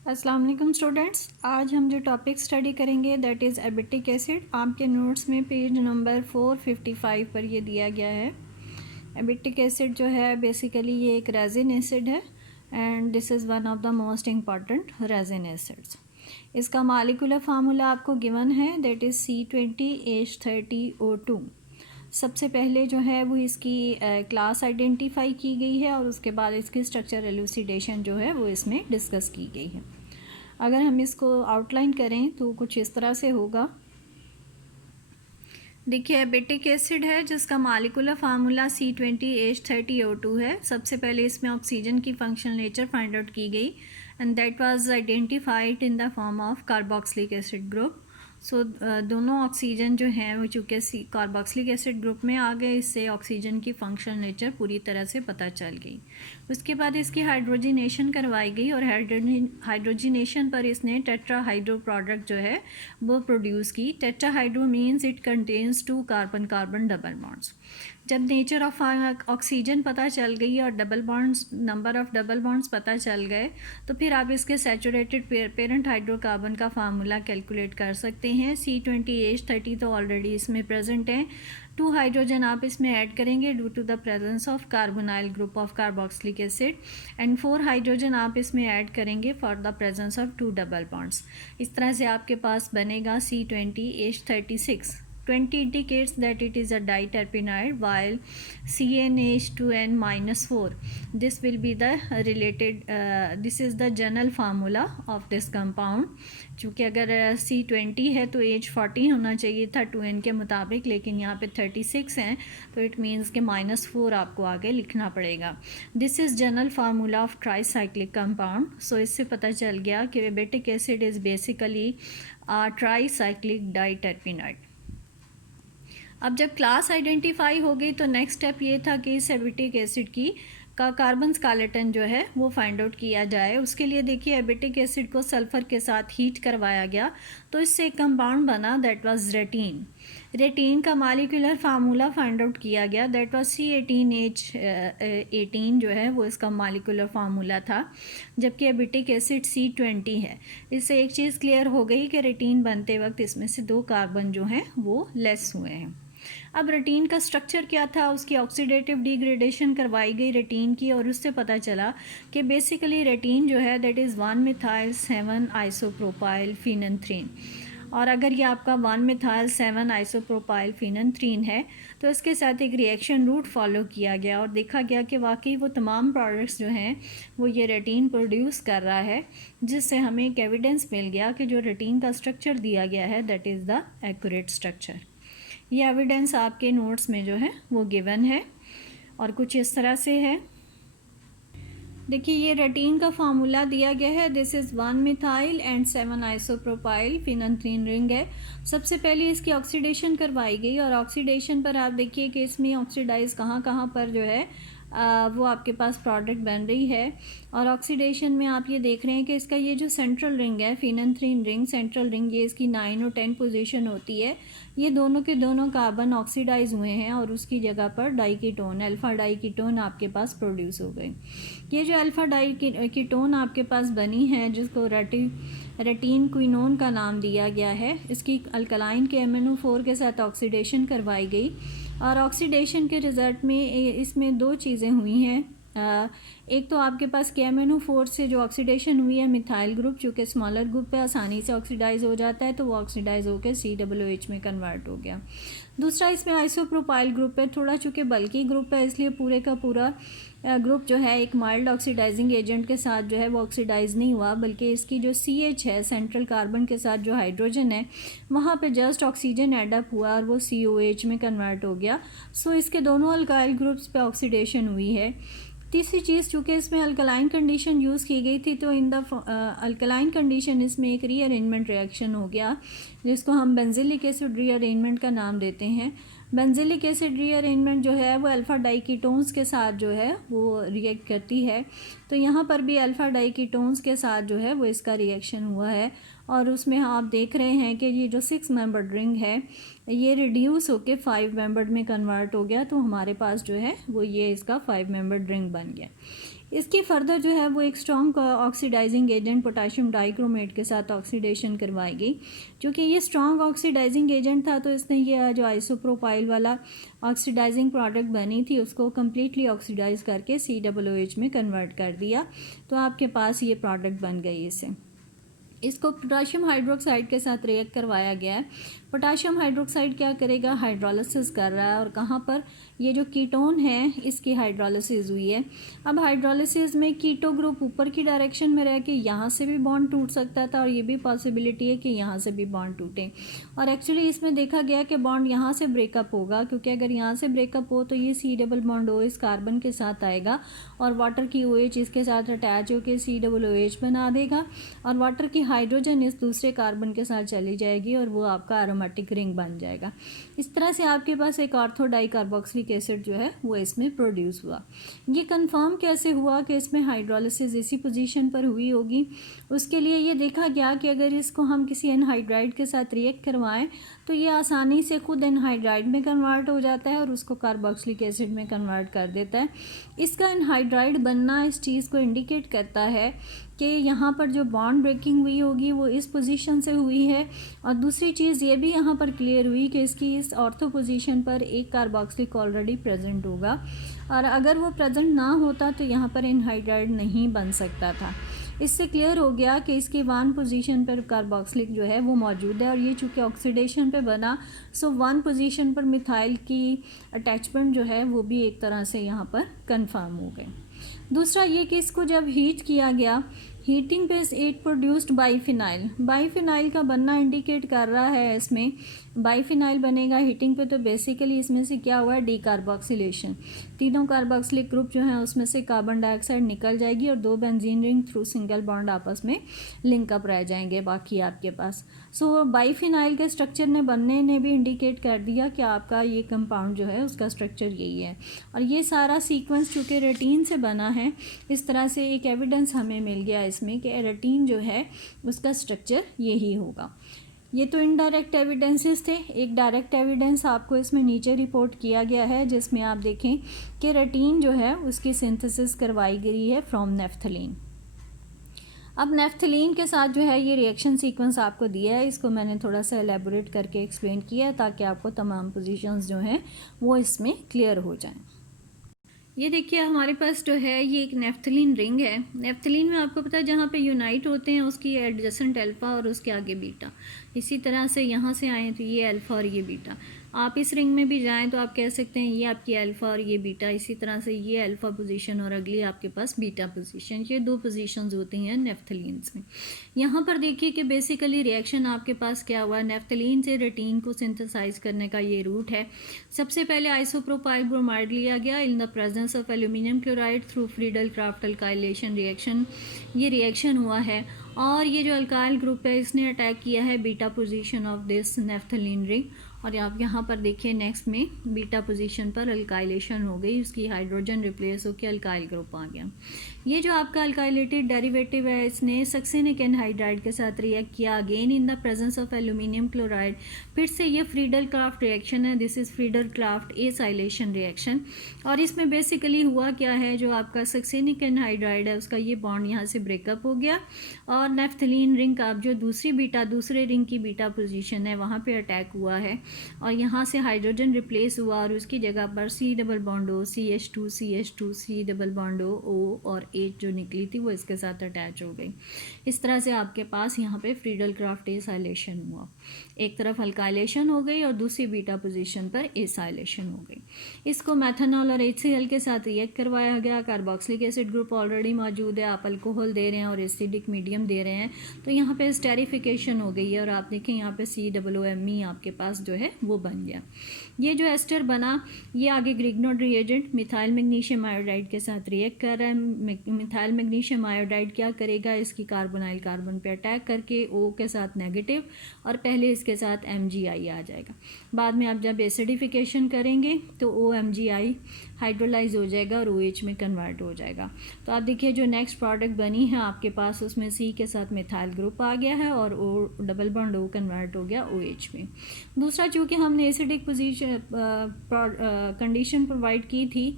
अस्सलाम वालेकुम स्टूडेंट्स, आज हम जो टॉपिक स्टडी करेंगे दैट इज़ एबिटिक एसिड। आपके नोट्स में पेज नंबर 455 पर ये दिया गया है। एबिटिक एसिड जो है बेसिकली ये एक रेजिन एसिड है and this is one of the most important resin acids. इसका मॉलिक्यूलर फार्मूला आपको गिवन है दैट इज़ C20H30O2। सबसे पहले जो है वो इसकी क्लास आइडेंटिफाई की गई है और उसके बाद इसकी स्ट्रक्चर एलुसिडेशन जो है वो इसमें डिस्कस की गई है। अगर हम इसको आउटलाइन करें तो कुछ इस तरह से होगा। देखिए एबिटिक एसिड है जिसका मॉलिक्यूलर फार्मूला C20H30O2 है। सबसे पहले इसमें ऑक्सीजन की फंक्शनल नेचर फाइंड आउट की गई and that was identified in the form of carboxylic acid group. So दोनों ऑक्सीजन जो हैं वो चूँकि कार्बोक्सिलिक एसिड ग्रुप में आ गए, इससे ऑक्सीजन की फंक्शनल नेचर पूरी तरह से पता चल गई। उसके बाद इसकी हाइड्रोजिनेशन करवाई गई और हाइड्रोजिनेशन पर इसने टेट्राहाइड्रो प्रोडक्ट जो है वो प्रोड्यूस की। Tetrahydro means it contains 2 carbon carbon double bonds. जब नेचर ऑफ ऑक्सीजन पता चल गई और double bonds, number of double bonds पता चल गए, तो फिर आप इसके सैचुरेटेड पेरेंट हाइड्रोकार्बन का फार्मूला कैलकुलेट कर सकते हैं। C20H30 तो ऑलरेडी इसमें प्रेजेंट है। 2 हाइड्रोजन आप इसमें ऐड करेंगे due to the presence of carbonyl group of carboxylic acid and 4 hydrogen आप इसमें ऐड करेंगे for the presence of 2 double bonds. इस तरह से आपके पास बनेगा C20H36। 20 indicates that it is a diterpenoid while CnH2n-4 this will be the related this is the general formula of this compound। चूँकि अगर C20 है तो H40 होना चाहिए था 2n के मुताबिक, लेकिन यहाँ पे 36 हैं तो इट मीन्स के -4 आपको आगे लिखना पड़ेगा। This is general formula of tricyclic compound. So इससे पता चल गया कि abietic acid is basically tricyclic diterpenoid. अब जब क्लास आइडेंटिफाई हो गई तो नेक्स्ट स्टेप ये था कि इस एबिटिक एसिड की का कार्बन स्केलेटन जो है वो फाइंड आउट किया जाए। उसके लिए देखिए एबिटिक एसिड को सल्फ़र के साथ हीट करवाया गया तो इससे एक कंपाउंड बना दैट वाज रेटीन। रेटीन का मॉलिक्यूलर फार्मूला फाइंड आउट किया गया दैट वाज C18H18 जो है वो इसका मॉलिक्यूलर फार्मूला था, जबकि एबिटिक एसिड C20 है। इससे एक चीज़ क्लियर हो गई कि रेटीन बनते वक्त इसमें से 2 कार्बन जो हैं वो लेस हुए हैं। अब रेटीन का स्ट्रक्चर क्या था, उसकी ऑक्सीडेटिव डिग्रेडेशन करवाई गई रेटीन की और उससे पता चला कि बेसिकली रेटीन जो है दैट इज़ 1-methyl-7 आइसोप्रोपाइल फिनन्थ्रीन। और अगर ये आपका 1-methyl-7 आइसोप्रोपाइल फिनन्थ्रीन है तो इसके साथ एक रिएक्शन रूट फॉलो किया गया और देखा गया कि वाकई वो तमाम प्रोडक्ट्स जो हैं वो ये रेटीन प्रोड्यूस कर रहा है, जिससे हमें एक एविडेंस मिल गया कि जो रेटीन का स्ट्रक्चर दिया गया है that is the accurate structure. ये एविडेंस आपके नोट्स में जो है वो गिवन है और कुछ इस तरह से है। देखिए ये रेटीन का फार्मूला दिया गया है, this is 1-methyl-7 isopropyl phenanthrene ring है। सबसे पहले इसकी ऑक्सीडेशन करवाई गई और ऑक्सीडेशन पर आप देखिए कि इसमें ऑक्सीडाइज कहाँ कहाँ पर जो है वो आपके पास प्रोडक्ट बन रही है। और ऑक्सीडेशन में आप ये देख रहे हैं कि इसका ये जो सेंट्रल रिंग है फिनन्थ्रीन रिंग, सेंट्रल रिंग, ये इसकी 9 और 10 पोजीशन होती है। ये दोनों के दोनों कार्बन ऑक्सीडाइज हुए हैं और उसकी जगह पर डाइकीटोन, अल्फ़ा डाइकीटोन आपके पास प्रोड्यूस हो गए। ये जो अल्फ़ा डाइकीटोन आपके पास बनी है जिसको रेटीन क्विनोन का नाम दिया गया है, इसकी अल्कलाइन के MnO4 के साथ ऑक्सीडेशन करवाई गई और ऑक्सीडेशन के रिज़ल्ट में इसमें 2 चीज़ें हुई हैं। एक तो आपके पास KMnO4 से जो ऑक्सीडेशन हुई है मिथाइल ग्रुप, चूँकि स्मॉलर ग्रुप पे आसानी से ऑक्सीडाइज हो जाता है तो वो ऑक्सीडाइज होकर COOH में कन्वर्ट हो गया। दूसरा इसमें आइसोप्रोपाइल ग्रुप है, थोड़ा चूँकि बल्कि ग्रुप है इसलिए पूरे का पूरा ग्रुप जो है एक माइल्ड ऑक्सीडाइजिंग एजेंट के साथ जो है वो ऑक्सीडाइज नहीं हुआ, बल्कि इसकी जो CH है सेंट्रल कार्बन के साथ जो हाइड्रोजन है वहाँ पे जस्ट ऑक्सीजन एडअप हुआ और वो COH में कन्वर्ट हो गया। सो इसके दोनों अल्काइल ग्रुप्स पे ऑक्सीडेशन हुई है। तीसरी चीज़, चूँकि इसमें अल्कलाइन कंडीशन यूज़ की गई थी तो इन द अल्कलाइन कंडीशन इसमें एक रीअरेंजमेंट रिएक्शन हो गया जिसको हम बेंजिलिक एसिड रीअरेंजमेंट का नाम देते हैं। बेंजिलिक एसिड रीअरेंजमेंट जो है वो अल्फ़ा डाइकीटोन्स के साथ जो है वो रिएक्ट करती है, तो यहाँ पर भी अल्फ़ा डाइकीटोन्स के साथ जो है वो इसका रिएक्शन हुआ है और उसमें आप देख रहे हैं कि ये जो 6 मेंबर्ड रिंग है ये रिड्यूस होके 5 मेंबर्ड में कन्वर्ट हो गया, तो हमारे पास जो है वो ये इसका 5 मेंबर्ड रिंग बन गया। इसकी फर्दर जो है वो एक strong oxidizing agent potassium dichromate के साथ ऑक्सीडेशन करवाएगी। क्योंकि ये स्ट्रॉन्ग ऑक्सीडाइजिंग एजेंट था तो इसने ये जो आइसोप्रोपाइल वाला ऑक्सीडाइजिंग प्रोडक्ट बनी थी उसको कम्प्लीटली ऑक्सीडाइज करके COOH में कन्वर्ट कर दिया, तो आपके पास ये प्रोडक्ट बन गई। इसको पोटाशियम हाइड्रोक्साइड के साथ रिएक्ट करवाया गया है। पोटाशियम हाइड्रोक्साइड क्या करेगा, हाइड्रोलिसिस कर रहा है, और कहाँ पर, ये जो कीटोन है इसकी हाइड्रोलिसिस हुई है। अब हाइड्रोलिसिस में कीटो ग्रुप ऊपर की डायरेक्शन में रह के यहाँ से भी बॉन्ड टूट सकता था, और ये भी पॉसिबिलिटी है कि यहाँ से भी बॉन्ड टूटे। और एक्चुअली इसमें देखा गया कि बॉन्ड यहाँ से ब्रेकअप होगा, क्योंकि अगर यहाँ से ब्रेकअप हो तो ये C++ इस कार्बन के साथ आएगा और वाटर की OH इसके साथ अटैच होकर COOH बना देगा, और वाटर की हाइड्रोजन इस दूसरे कार्बन के साथ चली जाएगी और वो आपका एरोमेटिक रिंग बन जाएगा। इस तरह से आपके पास एक ऑर्थो डाई कार्बोक्सिलिक एसिड जो है वो इसमें प्रोड्यूस हुआ। ये कंफर्म कैसे हुआ कि इसमें हाइड्रोलिसिस इसी पोजीशन पर हुई होगी, उसके लिए ये देखा गया कि अगर इसको हम किसी एनहाइड्राइड के साथ रिएक्ट करवाएं तो ये आसानी से खुद एनहाइड्राइड में कन्वर्ट हो जाता है और उसको कार्बोक्सिलिक एसिड में कन्वर्ट कर देता है। इसका एनहाइड्राइड बनना इस चीज़ को इंडिकेट करता है कि यहाँ पर जो बॉन्ड ब्रेकिंग हुई होगी वो इस पोजीशन से हुई है, और दूसरी चीज़ ये भी यहाँ पर क्लियर हुई कि इसकी इस ऑर्थो पोजीशन पर एक कार्बोक्सिलिक ऑलरेडी प्रेजेंट होगा, और अगर वो प्रेजेंट ना होता तो यहाँ पर एनहाइड्राइड नहीं बन सकता था। इससे क्लियर हो गया कि इसकी 1 पोजीशन पर कार्बोक्सिलिक जो है वो मौजूद है, और ये चूँकि ऑक्सीडेशन पे बना, सो 1 पोजीशन पर मिथाइल की अटैचमेंट जो है वो भी एक तरह से यहाँ पर कंफर्म हो गए। दूसरा ये कि इसको जब हीट किया गया, हीटिंग पे इट प्रोड्यूस्ड बाईफिनाइल। बाईफिनाइल का बनना इंडिकेट कर रहा है, इसमें बाईफिनाइल बनेगा हीटिंग पे, तो बेसिकली इसमें से क्या हुआ है, डीकार्बोक्सिलेशन। तीनों कार्बोक्सिलिक ग्रुप जो हैं उसमें से कार्बन डाइऑक्साइड निकल जाएगी और 2 benzene ring through single bond आपस में लिंकअप रह जाएंगे बाकी आपके पास। सो बाईफिनाइल के स्ट्रक्चर ने बनने ने भी इंडिकेट कर दिया कि आपका ये कंपाउंड जो है उसका स्ट्रक्चर यही है, और ये सारा सीक्वेंस चूँकि रेटिन से बना है, इस तरह से एक एविडेंस हमें मिल गया इसमें कि रेटिन जो है उसका स्ट्रक्चर यही होगा। ये तो इनडायरेक्ट एविडेंसेस थे। एक डायरेक्ट एविडेंस आपको इसमें नीचे रिपोर्ट किया गया है, जिसमें आप देखें कि रेटिन जो है उसकी सिंथेसिस करवाई गई है फ्रॉम नेफ्थलीन। अब नेफ्थलीन के साथ जो है ये रिएक्शन सीक्वेंस आपको दिया है, इसको मैंने थोड़ा सा एलेबोरेट करके एक्सप्लेन किया है ताकि आपको तमाम पोजीशंस जो हैं वो इसमें क्लियर हो जाएं। ये देखिए हमारे पास जो है ये एक नेफ्थलीन रिंग है। नेफ्थलीन में आपको पता है जहाँ पे यूनाइट होते हैं उसकी एडजेसेंट अल्फ़ा और उसके आगे बीटा, इसी तरह से यहाँ से आए तो ये अल्फ़ा और ये बीटा। आप इस रिंग में भी जाएं तो आप कह सकते हैं ये आपकी अल्फ़ा और ये बीटा, इसी तरह से ये अल्फ़ा पोजीशन और अगली आपके पास बीटा पोजीशन, ये 2 पोजीशंस होती हैं नेफ्थलीन्स में। यहाँ पर देखिए कि बेसिकली रिएक्शन आपके पास क्या हुआ, नेफ्थलीन से रेटिन को सिंथेसाइज करने का ये रूट है। सबसे पहले आइसोप्रोपाइल ब्रोमाइड लिया गया in the presence of aluminium chloride through Friedel craft alkylation reaction, ये रिएक्शन हुआ है, और ये जो अल्काइल ग्रुप है इसने अटैक किया है beta position of this naphthalene ring, और आप यहाँ पर देखिए नेक्स्ट में बीटा पोजीशन पर अल्काइलेशन हो गई, उसकी हाइड्रोजन रिप्लेस होकर अल्काइल ग्रुप आ गया। ये जो आपका अल्काइलेटेड डेरिवेटिव है इसने सक्सेनिक एनहाइड्राइड के साथ रिएक्ट किया again in the presence of aluminium chloride. फिर से ये फ्रीडल क्राफ्ट रिएक्शन है, this is Friedel Crafts acylation reaction, और इसमें बेसिकली हुआ क्या है, जो आपका सक्सेनिक एनहाइड्राइड है उसका ये बॉन्ड यहाँ से ब्रेकअप हो गया, और नेफ्थलीन रिंग का जो दूसरे रिंग की बीटा पोजीशन है वहाँ पे अटैक हुआ है, और यहाँ से हाइड्रोजन रिप्लेस हुआ और उसकी जगह पर C++ CH2 CH2 C++ O और H जो निकली थी वो इसके साथ अटैच हो गई। इस तरह से आपके पास यहाँ पे फ्रीडल क्राफ्ट एसाइलेशन हुआ, एक तरफ अल्काइलेशन हो गई और दूसरी बीटा पोजीशन पर एसाइलेशन हो गई। इसको मेथनॉल और HCl के साथ रिएक्ट करवाया गया, कार्बोक्सिलिक एसिड ग्रुप ऑलरेडी मौजूद है, आप अल्कोहल दे रहे हैं और एसिडिक मीडियम दे रहे हैं, तो यहाँ पे स्टेरिफिकेशन हो गई है, और आप देखें यहाँ पे COOMe आपके पास जो है वो बन गया। ये जो एस्टर बना ये आगे ग्रिग्नोड रिएजेंट मिथाइल मैग्नीशियम आयोडाइड के साथ रिएक्ट कर रहा है। मिथाइल मैग्नीशियम आयोडाइड क्या करेगा, इसकी कार्बोनाइल कार्बन पे अटैक करके O के साथ नेगेटिव और पहले इसके साथ MgI आ जाएगा। बाद में आप जब एसिडिफिकेशन करेंगे तो OMgI हाइड्रोलाइज हो जाएगा और OH में कन्वर्ट हो जाएगा। तो आप देखिए जो नेक्स्ट प्रोडक्ट बनी है आपके पास उसमें C के साथ मिथाइल ग्रुप आ गया है और O कन्वर्ट हो गया OH में। दूसरा चूँकि हमने एसिडिक पोजीशन कंडीशन प्रोवाइड की थी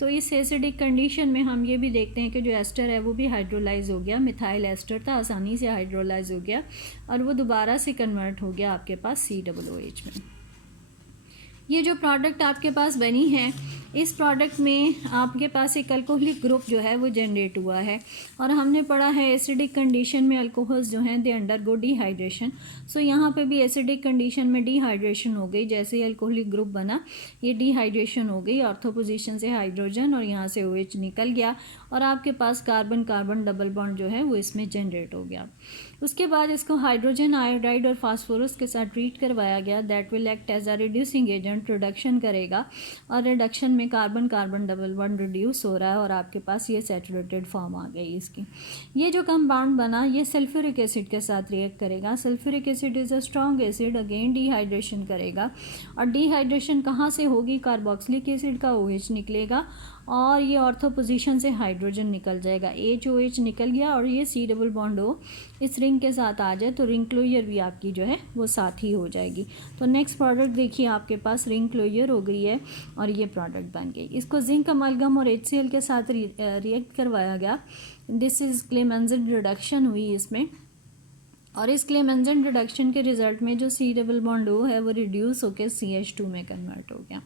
तो इस एसिडिक कंडीशन में हम ये भी देखते हैं कि जो एस्टर है वो भी हाइड्रोलाइज हो गया, मिथाइल एस्टर था, आसानी से हाइड्रोलाइज हो गया और वो दोबारा से कन्वर्ट हो गया आपके पास COOH में। ये जो प्रोडक्ट आपके पास बनी है, इस प्रोडक्ट में आपके पास एक अल्कोहलिक ग्रुप जो है वो जनरेट हुआ है और हमने पढ़ा है एसिडिक कंडीशन में अल्कोहल्स जो हैं दे अंडरगो डिहाइड्रेशन। सो यहाँ पे भी एसिडिक कंडीशन में डिहाइड्रेशन हो गई, जैसे ही अल्कोहलिक ग्रुप बना ये डिहाइड्रेशन हो गई, ऑर्थो पोजीशन से हाइड्रोजन और यहाँ से OH निकल गया और आपके पास कार्बन कार्बन डबल बॉन्ड जो है वो इसमें जनरेट हो गया। उसके बाद इसको हाइड्रोजन आयोडाइड और फास्फोरस के साथ ट्रीट करवाया गया, that will act as a reducing agent, reduction करेगा और रिडक्शन में carbon carbon double bond reduce हो रहा है और आपके पास ये सैचुरेटेड फॉर्म आ गई इसकी। ये जो कंपाउंड बना ये सल्फ्यूरिक एसिड के साथ रिएक्ट करेगा। Sulphuric acid is a strong acid, again dehydration करेगा और डिहाइड्रेशन कहाँ से होगी, कार्बोक्सिलिक एसिड का OH निकलेगा और ये ऑर्थो पोजीशन से हाइड्रोजन निकल जाएगा, HOH निकल गया और ये C डबल बॉन्ड O इस रिंग के साथ आ जाए तो रिंग क्लोजर भी आपकी जो है वो साथ ही हो जाएगी। तो नेक्स्ट प्रोडक्ट देखिए आपके पास रिंग क्लोजर हो गई है और ये प्रोडक्ट बन गई। इसको जिंक अमलगम और HCl के साथ रिएक्ट करवाया गया। दिस इज़ क्लेमेंजन रिडक्शन हुई इसमें और इस क्लेमेंजन रिडक्शन के रिजल्ट में जो C डबल बॉन्ड O है वो रिड्यूस होकर CH2 में कन्वर्ट हो गया।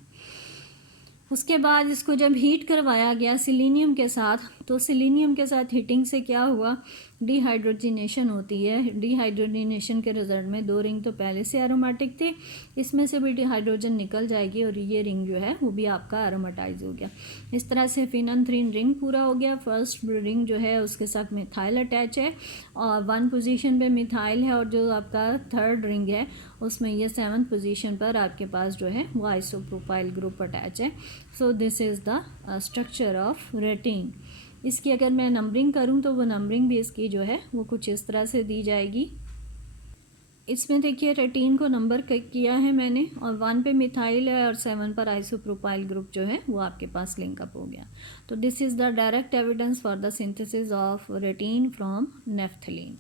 उसके बाद इसको जब हीट करवाया गया सिलीनियम के साथ, तो सिलीनियम के साथ हीटिंग से क्या हुआ, डिहाइड्रोजिनेशन होती है। डिहाइड्रोजिनेशन के रिजल्ट में 2 रिंग तो पहले से एरोमेटिक थे, इसमें से भी हाइड्रोजन निकल जाएगी और ये रिंग जो है वो भी आपका एरोमेटाइज हो गया। इस तरह से फिनोल्फथालीन रिंग पूरा हो गया। फर्स्ट रिंग जो है उसके साथ मिथाइल अटैच है और 1 पोजीशन पे मिथाइल है और जो आपका थर्ड रिंग है उसमें ये 7th पोजीशन पर आपके पास जो है वो आइसोप्रोपाइल ग्रुप अटैच है। So this is the structure of retene. इसकी अगर मैं नंबरिंग करूं तो वो नंबरिंग भी इसकी जो है वो कुछ इस तरह से दी जाएगी। इसमें देखिए रेटिन को नंबर किया है मैंने और 1 पे मिथाइल है और 7 पर आइसोप्रोपाइल ग्रुप जो है वो आपके पास लिंकअप हो गया। तो this is the direct evidence for the synthesis of रेटिन from naphthalene.